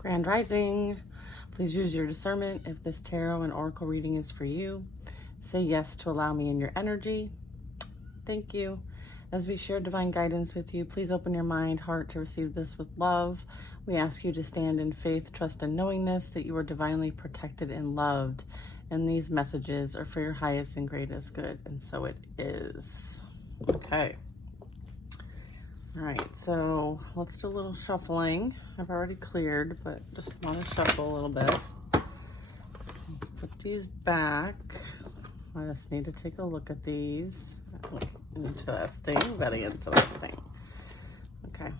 Grand Rising, please use your discernment if this tarot and oracle reading is for you. Say yes to allow me in your energy. Thank you. As we share divine guidance with you, please open your mind, heart to receive this with love. We ask you to stand in faith, trust, and knowingness that you are divinely protected and loved. And these messages are for your highest and greatest good. And so it is. Okay. All right, so let's do a little shuffling. I've already cleared, but just want to shuffle a little bit. Let's put these back. I just need to take a look at these. Interesting, very interesting. Okay.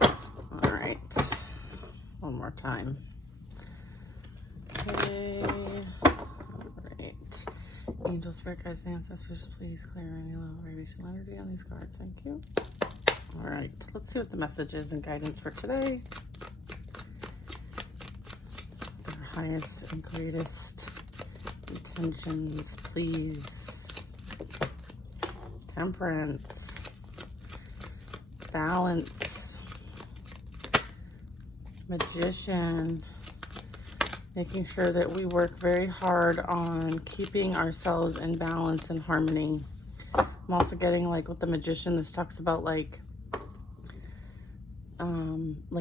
All right, one more time. Okay. Angels, spirit guides, and ancestors, please clear any low radiation energy on these cards. Thank you. All right, let's see what the message is and guidance for today. Our highest and greatest intentions, please. Temperance, balance, Magician. Making sure that we work very hard on keeping ourselves in balance and harmony. I'm also getting, like, with the Magician, this talks about like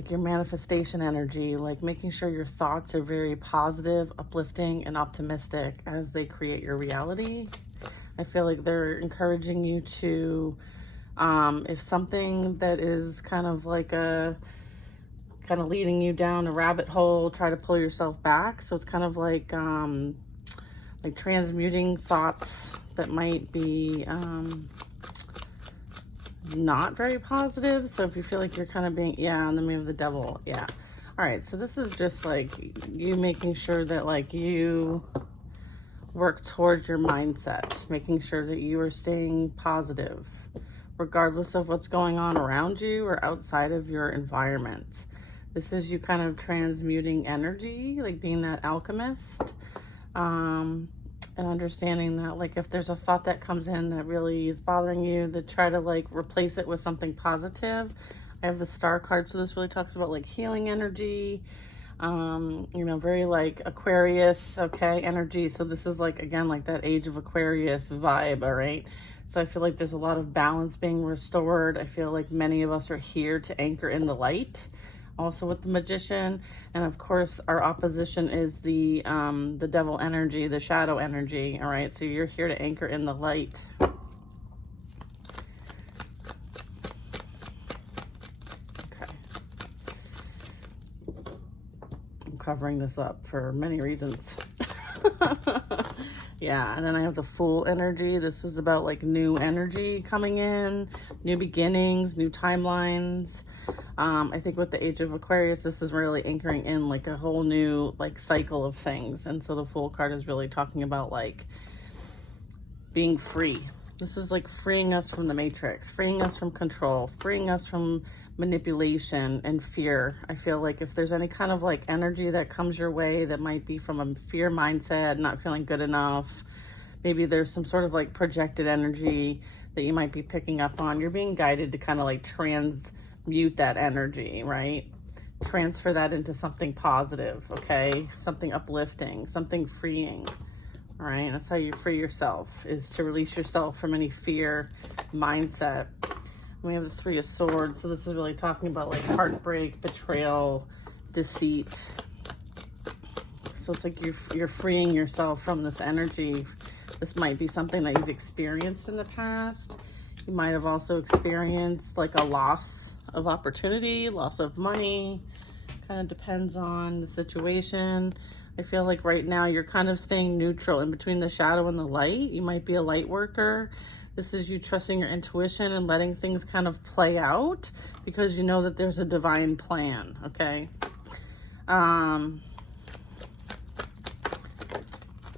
your manifestation energy, like making sure your thoughts are very positive, uplifting, and optimistic as they create your reality. I feel like they're encouraging you to, if something that is kind of leading you down a rabbit hole, try to pull yourself back. So it's kind of like transmuting thoughts that might be not very positive. So if you feel like you're kind of being, in the name of the devil, All right, so this is just like you making sure that like you work towards your mindset, making sure that you are staying positive, regardless of what's going on around you or outside of your environment. This is you kind of transmuting energy, like being that alchemist, and understanding that, like, if there's a thought that comes in that really is bothering you, to try to like replace it with something positive. I have the Star card, so this really talks about like healing energy, very like Aquarius, okay, energy. So this is like, again, like that age of Aquarius vibe, all right? So I feel like there's a lot of balance being restored. I feel like many of us are here to anchor in the light. Also with the Magician, and of course our opposition is the devil energy, the shadow energy. All right, so you're here to anchor in the light. Okay, I'm covering this up for many reasons. Yeah, and then I have the Fool energy. This is about like new energy coming in, new beginnings, new timelines. I think with the Age of Aquarius, this is really anchoring in like a whole new like cycle of things. And so the Fool card is really talking about like being free. This is like freeing us from the matrix, freeing us from control, freeing us from manipulation and fear. I feel like if there's any kind of like energy that comes your way that might be from a fear mindset, not feeling good enough, maybe there's some sort of like projected energy that you might be picking up on, you're being guided to kind of like transmute that energy, right? Transfer that into something positive, okay? Something uplifting, something freeing. All right, that's how you free yourself, is to release yourself from any fear mindset. We have the Three of Swords, so this is really talking about like heartbreak, betrayal, deceit. So it's like you're freeing yourself from this energy. This might be something that you've experienced in the past. You might have also experienced like a loss of opportunity, loss of money. Kind of depends on the situation. I feel like right now you're kind of staying neutral in between the shadow and the light. You might be a light worker. This is you trusting your intuition and letting things kind of play out because you know that there's a divine plan, okay?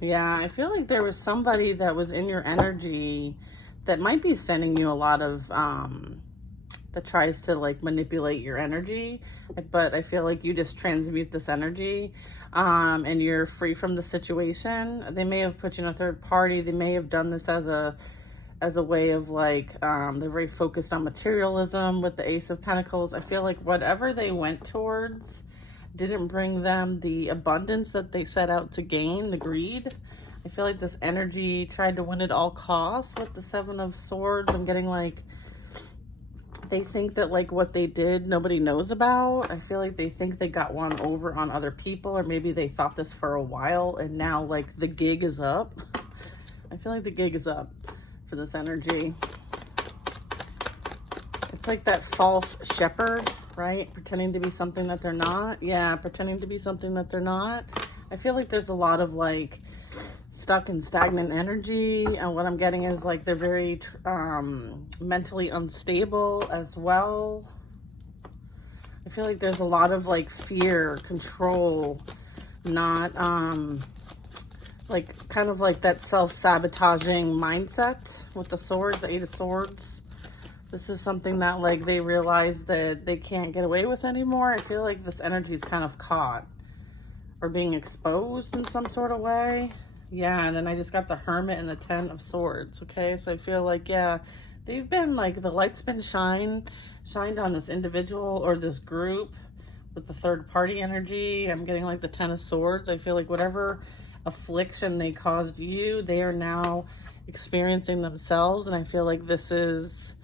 Yeah, I feel like there was somebody that was in your energy that might be sending you a lot of, that tries to like manipulate your energy, but I feel like you just transmute this energy, and you're free from the situation. They may have put you in a third party. They may have done this as as a way of like, they're very focused on materialism with the Ace of Pentacles. I feel like whatever they went towards didn't bring them the abundance that they set out to gain, the greed. I feel like this energy tried to win at all costs with the Seven of Swords. I'm getting like, they think that like what they did, nobody knows about. I feel like they think they got one over on other people, or maybe they thought this for a while and now like the gig is up. I feel like the gig is up for this energy. It's like that false shepherd, right? Pretending to be something that they're not. Yeah, pretending to be something that they're not. I feel like there's a lot of like stuck and stagnant energy, and what I'm getting is like they're very mentally unstable as well. I feel like there's a lot of like fear, control, not like kind of like that self-sabotaging mindset with the swords, the Eight of Swords. This is something that like they realize that they can't get away with anymore. I feel like this energy is kind of caught or being exposed in some sort of way. Yeah, and then I just got the Hermit and the Ten of Swords, okay? So I feel like, yeah, they've been like, the light's been shined on this individual or this group with the third party energy. I'm getting like the Ten of Swords. I feel like whatever affliction they caused you, they are now experiencing themselves, and I feel like this is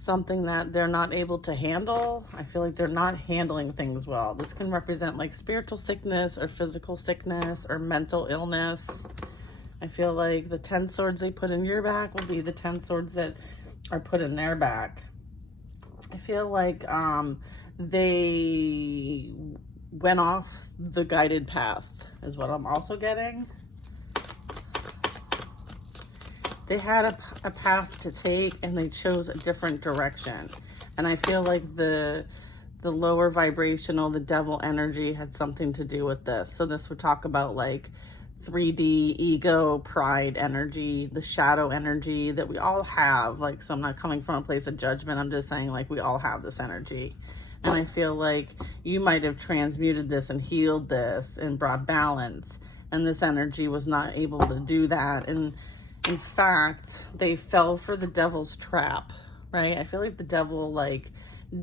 something that they're not able to handle. I feel like they're not handling things well. This can represent like spiritual sickness or physical sickness or mental illness. I feel like the 10 swords they put in your back will be the 10 swords that are put in their back. I feel like they went off the guided path is what I'm also getting. They had a path to take and they chose a different direction. And I feel like the lower vibrational, the devil energy had something to do with this. So this would talk about like 3D ego, pride energy, the shadow energy that we all have. Like, so I'm not coming from a place of judgment. I'm just saying like we all have this energy. And I feel like you might have transmuted this and healed this and brought balance. And this energy was not able to do that. And in fact, they fell for the devil's trap, right? I feel like the devil like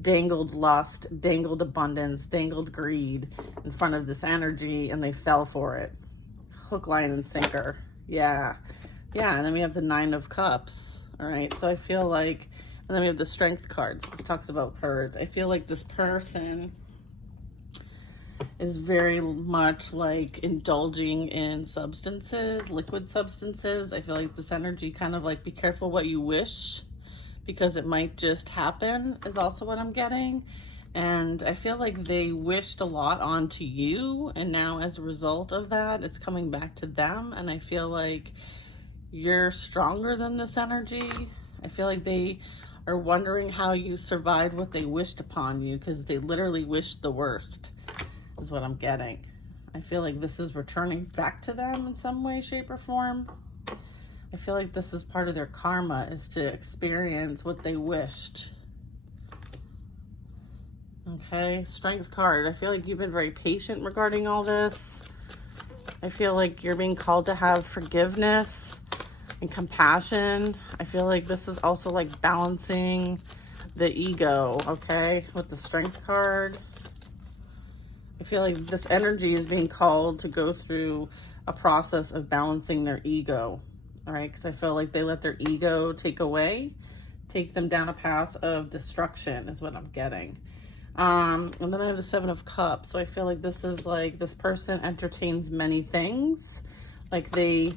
dangled lust, dangled abundance, dangled greed in front of this energy, and they fell for it. Hook, line, and sinker. Yeah. Yeah, and then we have the Nine of Cups, all right? So I feel like, and then we have the Strength cards. This talks about courage. I feel like this person is very much like indulging in substances, liquid substances. I feel like this energy kind of like, be careful what you wish because it might just happen is also what I'm getting. And I feel like they wished a lot onto you, and now as a result of that, it's coming back to them. And I feel like you're stronger than this energy. I feel like they are wondering how you survived what they wished upon you, because they literally wished the worst is what I'm getting. I feel like this is returning back to them in some way, shape, or form. I feel like this is part of their karma, is to experience what they wished. Okay, Strength card. I feel like you've been very patient regarding all this. I feel like you're being called to have forgiveness and compassion. I feel like this is also like balancing the ego, okay, with the Strength card. I feel like this energy is being called to go through a process of balancing their ego, all right? Because I feel like they let their ego take them down a path of destruction is what I'm getting. And then I have the Seven of Cups. So I feel like this is like, this person entertains many things. Like they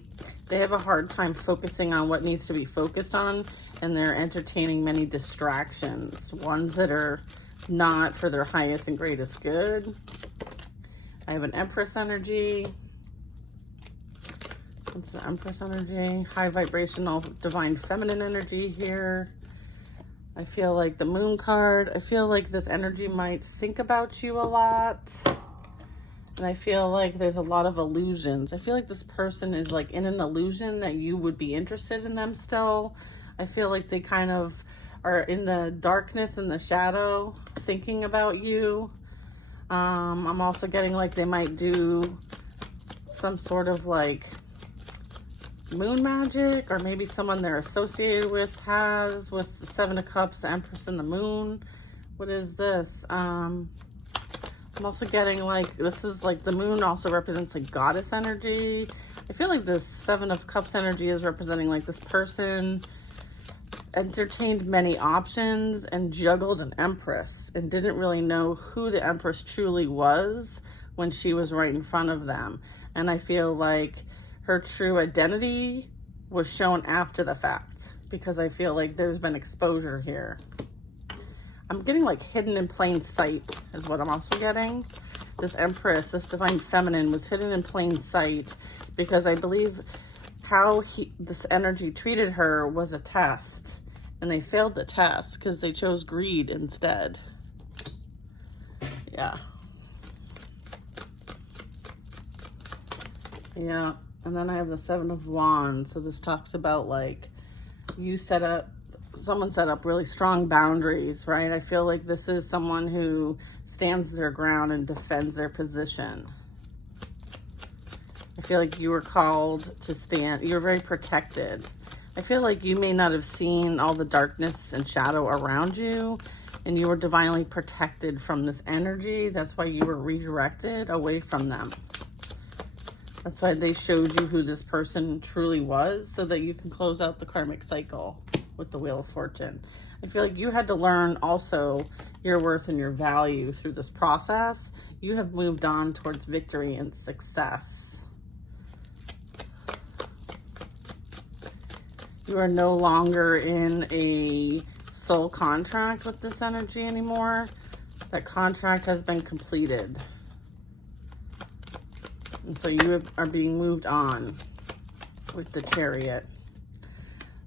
have a hard time focusing on what needs to be focused on, and they're entertaining many distractions, ones that are not for their highest and greatest good. I have an Empress energy. What's the Empress energy? High vibrational divine feminine energy here. I feel like the Moon card. I feel like this energy might think about you a lot. And I feel like there's a lot of illusions. I feel like this person is like in an illusion that you would be interested in them still. I feel like they kind of are in the darkness and the shadow thinking about you. I'm also getting like they might do some sort of like moon magic, or maybe someone they're associated with has, with the Seven of Cups, the Empress and the Moon. What is this? I'm also getting like, this is like the moon also represents like goddess energy. I feel like this Seven of Cups energy is representing like this person entertained many options and juggled an empress and didn't really know who the empress truly was when she was right in front of them. And I feel like her true identity was shown after the fact, because I feel like there's been exposure here. I'm getting like hidden in plain sight is what I'm also getting. This Empress, this Divine Feminine was hidden in plain sight because I believe how this energy treated her was a test, and they failed the test because they chose greed instead. Yeah. Yeah. And then I have the Seven of Wands. So this talks about like someone set up really strong boundaries, right? I feel like this is someone who stands their ground and defends their position. I feel like you were called to stand. You're very protected. I feel like you may not have seen all the darkness and shadow around you, and you were divinely protected from this energy. That's why you were redirected away from them. That's why they showed you who this person truly was, so that you can close out the karmic cycle with the Wheel of Fortune. I feel like you had to learn also your worth and your value through this process. You have moved on towards victory and success. You are no longer in a soul contract with this energy anymore. That contract has been completed. And so you are being moved on with the Chariot.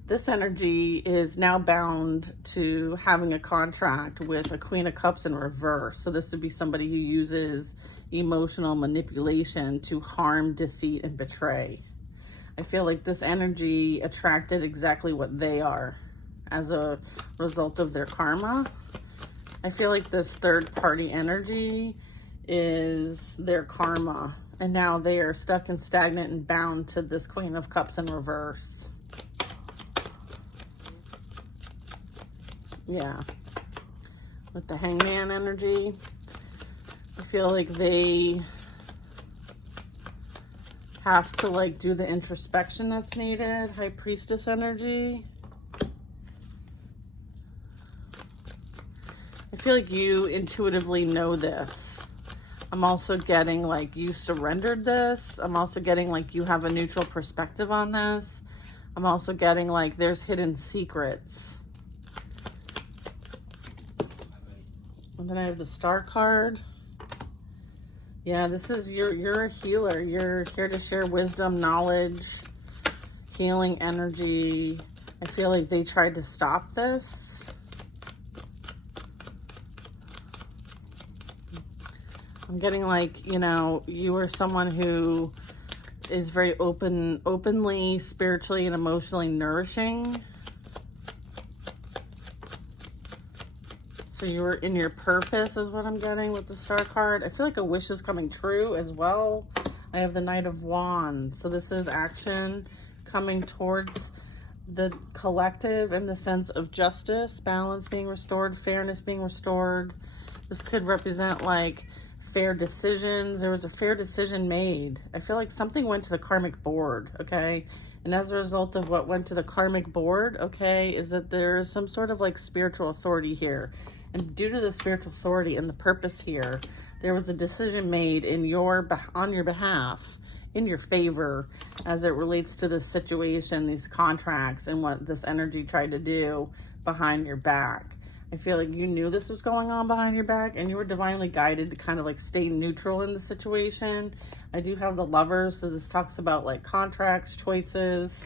This energy is now bound to having a contract with a Queen of Cups in reverse. So this would be somebody who uses emotional manipulation to harm, deceit, and betray. I feel like this energy attracted exactly what they are as a result of their karma. I feel like this third party energy is their karma. And now they are stuck and stagnant and bound to this Queen of Cups in reverse. Yeah. With the Hangman energy, I feel like they have to like do the introspection that's needed. High Priestess energy. I feel like you intuitively know this. I'm also getting like you surrendered this. I'm also getting like you have a neutral perspective on this. I'm also getting like there's hidden secrets. And then I have the Star card. Yeah, this is you're a healer. You're here to share wisdom, knowledge, healing energy. I feel like they tried to stop this. I'm getting like, you know, you are someone who is very openly, spiritually, and emotionally nourishing. So you were in your purpose is what I'm getting with the Star card. I feel like a wish is coming true as well. I have the Knight of Wands. So this is action coming towards the collective in the sense of justice, balance being restored, fairness being restored. This could represent like fair decisions. There was a fair decision made. I feel like something went to the karmic board, okay? And as a result of what went to the karmic board, okay, is that there's some sort of like spiritual authority here. And due to the spiritual authority and the purpose here, there was a decision made on your behalf, in your favor, as it relates to this situation, these contracts, and what this energy tried to do behind your back. I feel like you knew this was going on behind your back, and you were divinely guided to kind of like stay neutral in the situation. I do have the Lovers, so this talks about like contracts, choices.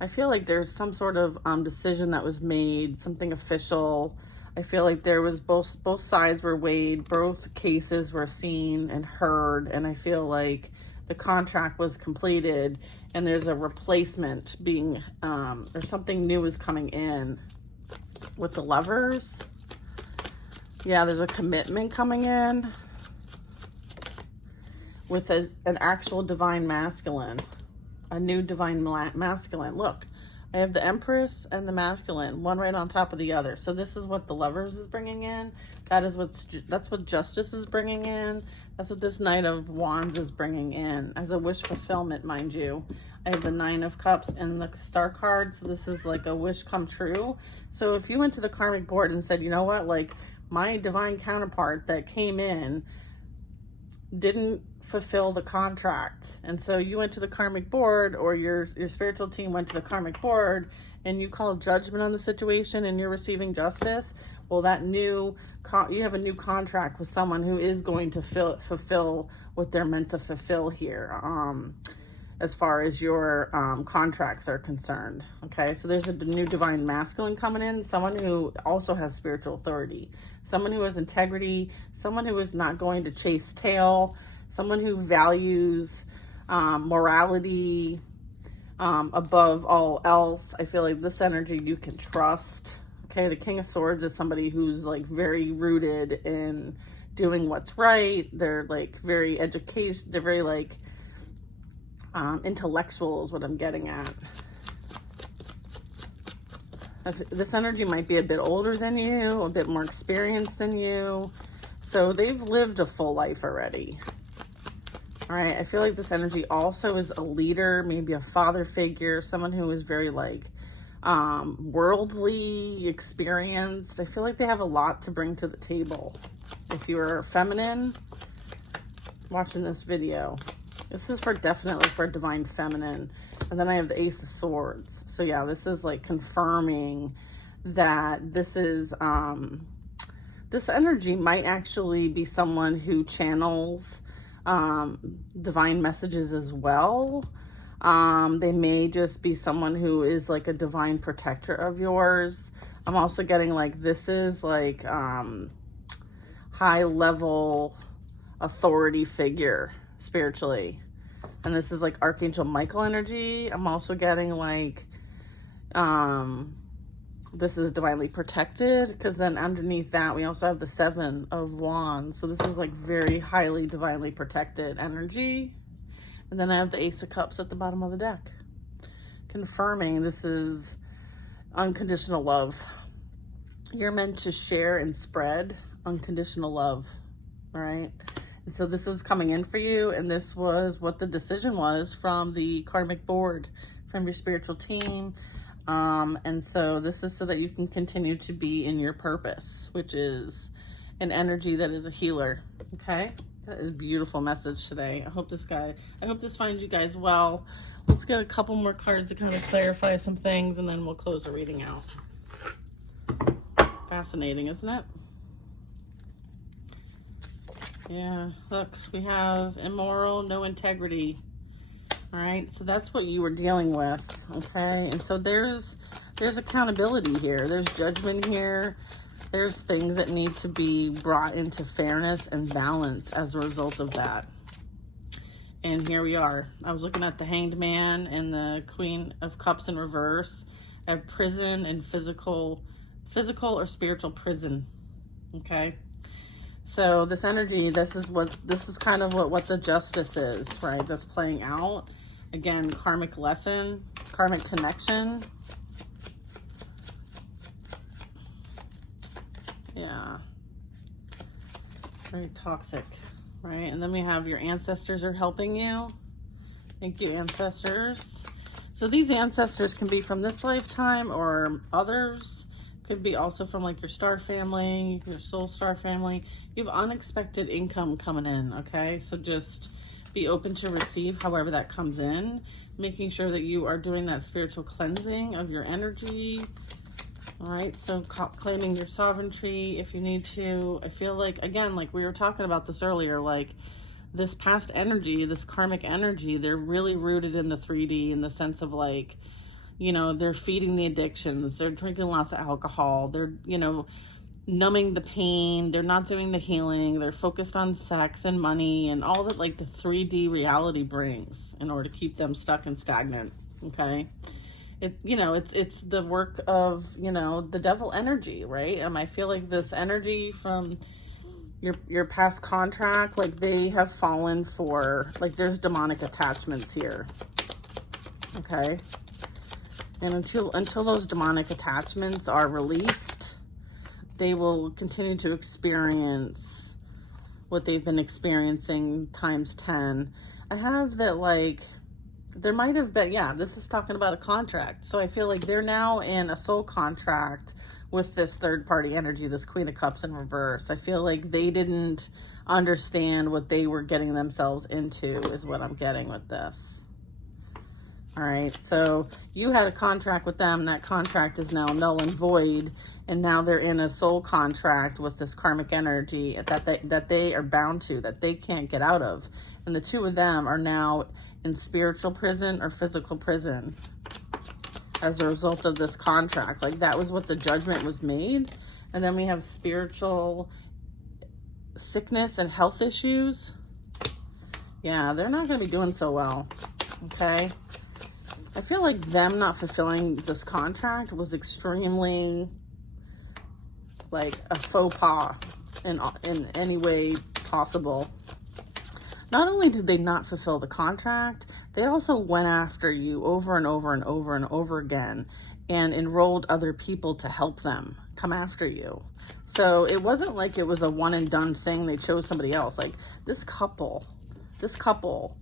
I feel like there's some sort of decision that was made, something official. I feel like there was both sides were weighed, both cases were seen and heard, and I feel like the contract was completed, and there's a replacement being, or something new is coming in. With the Lovers, yeah, there's a commitment coming in with an actual divine masculine. a new divine masculine. Look, I have the Empress and the masculine, one right on top of the other. So this is what the Lovers is bringing in. That's what Justice is bringing in. That's what this Knight of Wands is bringing in as a wish fulfillment, mind you. I have the Nine of Cups and the Star card. So this is like a wish come true. So if you went to the karmic board and said, you know what, like my divine counterpart that came in didn't fulfill the contract, and so you went to the karmic board, or your spiritual team went to the karmic board and you called judgment on the situation and you're receiving justice, well, that you have a new contract with someone who is going to fulfill what they're meant to fulfill here, as far as your contracts are concerned. Okay, so there's a new divine masculine coming in, someone who also has spiritual authority, someone who has integrity, someone who is not going to chase tail, someone who values morality above all else. I feel like this energy you can trust. Okay, the King of Swords is somebody who's like very rooted in doing what's right. They're like very they're very like intellectual is what I'm getting at. This energy might be a bit older than you, a bit more experienced than you. So they've lived a full life already. All right, I feel like this energy also is a leader, maybe a father figure, someone who is very like worldly experienced. I feel like they have a lot to bring to the table. If you are feminine watching this video, this is definitely for divine feminine. And then I have the Ace of Swords. So yeah, this is like confirming that this is, this energy might actually be someone who channels divine messages as well. They may just be someone who is like a divine protector of yours. I'm also getting like, this is like, high level authority figure spiritually. And this is like Archangel Michael energy. I'm also getting like, this is divinely protected, because then underneath that, we also have the Seven of Wands. So this is like very highly divinely protected energy. And then I have the Ace of Cups at the bottom of the deck, confirming this is unconditional love. You're meant to share and spread unconditional love, all right? And so this is coming in for you, and this was what the decision was from the karmic board, from your spiritual team. And so this is so that you can continue to be in your purpose, which is an energy that is a healer, okay? That is a beautiful message today. I hope this finds you guys well. Let's get a couple more cards to kind of clarify some things, and then we'll close the reading out. Fascinating, isn't it? Yeah, look, we have immoral, no integrity. All right, so that's what you were dealing with, okay? And so there's accountability here. There's judgment here. There's things that need to be brought into fairness and balance as a result of that. And here we are. I was looking at the Hanged Man and the Queen of Cups in reverse. I have prison and physical or spiritual prison, okay? So this energy, this is kind of what the Justice is, right? That's playing out. Again, karmic lesson, karmic connection. Yeah. Very toxic, right? And then we have your ancestors are helping you. Thank you, ancestors. So these ancestors can be from this lifetime or others. Could be also from like your star family, your soul star family. You have unexpected income coming in, okay? So just be open to receive however that comes in, making sure that you are doing that spiritual cleansing of your energy. All right, so claiming your sovereignty if you need to. I feel like, again, like we were talking about this earlier, like this past energy, this karmic energy, they're really rooted in the 3D in the sense of like, you know, they're feeding the addictions, they're drinking lots of alcohol, they're, you know, numbing the pain, they're not doing the healing, they're focused on sex and money and all that like the 3D reality brings in order to keep them stuck and stagnant, okay? You know, it's the work of, you know, the devil energy, right? And I feel like this energy from your past contract, like they have fallen for, like there's demonic attachments here. Okay. And until those demonic attachments are released, they will continue to experience what they've been experiencing times 10. I have that, like, there might have been, yeah, this is talking about a contract. So I feel like they're now in a soul contract with this third party energy, this Queen of Cups in reverse. I feel like they didn't understand what they were getting themselves into, is what I'm getting with this. All right, so you had a contract with them. That contract is now null and void, and now they're in a soul contract with this karmic energy that they are bound to, that they can't get out of. And the two of them are now in spiritual prison or physical prison as a result of this contract. Like, that was what the judgment was made. And then we have spiritual sickness and health issues. Yeah, they're not going to be doing so well. Okay. I feel like them not fulfilling this contract was extremely, like, a faux pas in any way possible. Not only did they not fulfill the contract, they also went after you over and over and over and over again and enrolled other people to help them come after you. So it wasn't like it was a one and done thing. They chose somebody else. Like, this couple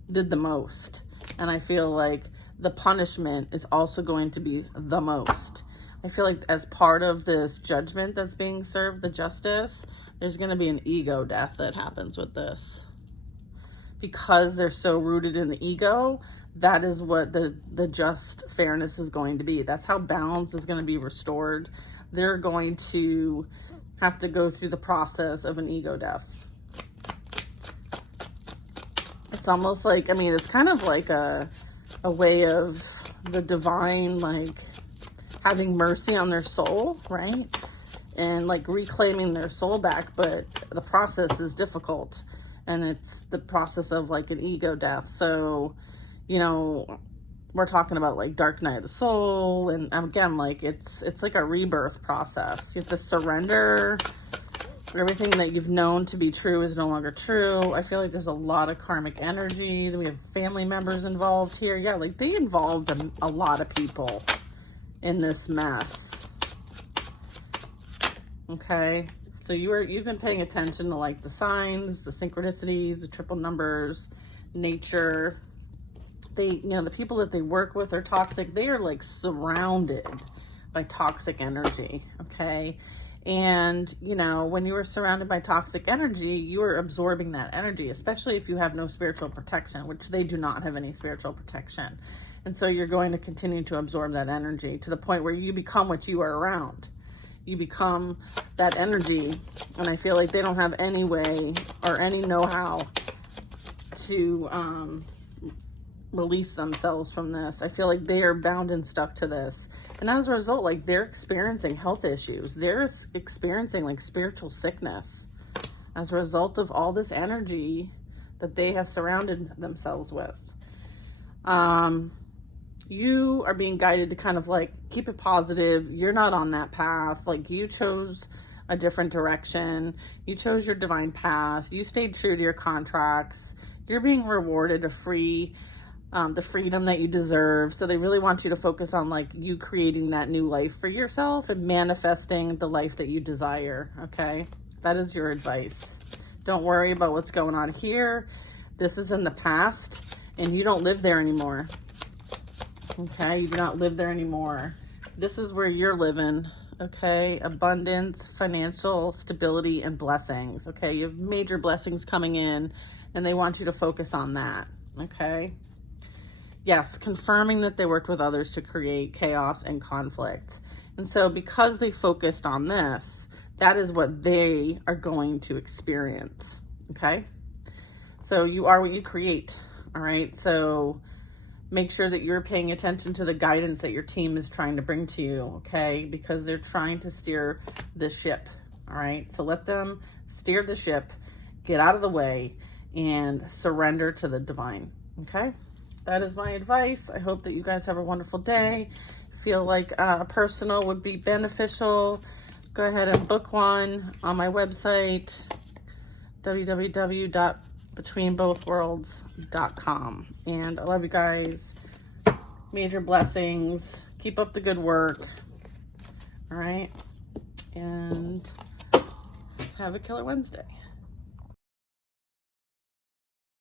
did the most. And I feel like the punishment is also going to be the most. I feel like as part of this judgment that's being served, the justice, there's going to be an ego death that happens with this. Because they're so rooted in the ego, that is what the just fairness is going to be. That's how balance is going to be restored. They're going to have to go through the process of an ego death. It's almost like, I mean, it's kind of like a way of the divine, like, having mercy on their soul, right? And, like, reclaiming their soul back, but the process is difficult. And it's the process of, like, an ego death. So, you know, we're talking about, like, dark night of the soul. And again, like, it's like a rebirth process. You have to surrender. Everything that you've known to be true is no longer true. I feel like there's a lot of karmic energy. We have family members involved here. Yeah, like, they involved a lot of people in this mess. Okay. So you've been paying attention to, like, the signs, the synchronicities, the triple numbers, nature. They, you know, the people that they work with are toxic. They are, like, surrounded by toxic energy. Okay. And, you know, when you are surrounded by toxic energy, you are absorbing that energy, especially if you have no spiritual protection, which they do not have any spiritual protection. And so you're going to continue to absorb that energy to the point where you become what you are around. You become that energy. And I feel like they don't have any way or any know-how to release themselves from this. I feel like they are bound and stuck to this. And as a result, like, they're experiencing health issues. They're experiencing, like, spiritual sickness as a result of all this energy that they have surrounded themselves with. You are being guided to kind of, like, keep it positive. You're not on that path. Like, you chose a different direction. You chose your divine path. You stayed true to your contracts. You're being rewarded the freedom that you deserve. So they really want you to focus on, like, you creating that new life for yourself and manifesting the life that you desire. Okay. That is your advice. Don't worry about what's going on here. This is in the past and you don't live there anymore. Okay. You do not live there anymore. This is where you're living. Okay. Abundance, financial stability, and blessings. Okay. You have major blessings coming in and they want you to focus on that. Okay. Yes, confirming that they worked with others to create chaos and conflict. And so because they focused on this, that is what they are going to experience. Okay? So you are what you create. All right? So make sure that you're paying attention to the guidance that your team is trying to bring to you. Okay? Because they're trying to steer the ship. All right? So let them steer the ship, get out of the way, and surrender to the divine. Okay? That is my advice. I hope that you guys have a wonderful day. Feel like a personal would be beneficial. Go ahead and book one on my website, www.betweenbothworlds.com. And I love you guys. major blessings. Keep up the good work. All right. And have a killer Wednesday.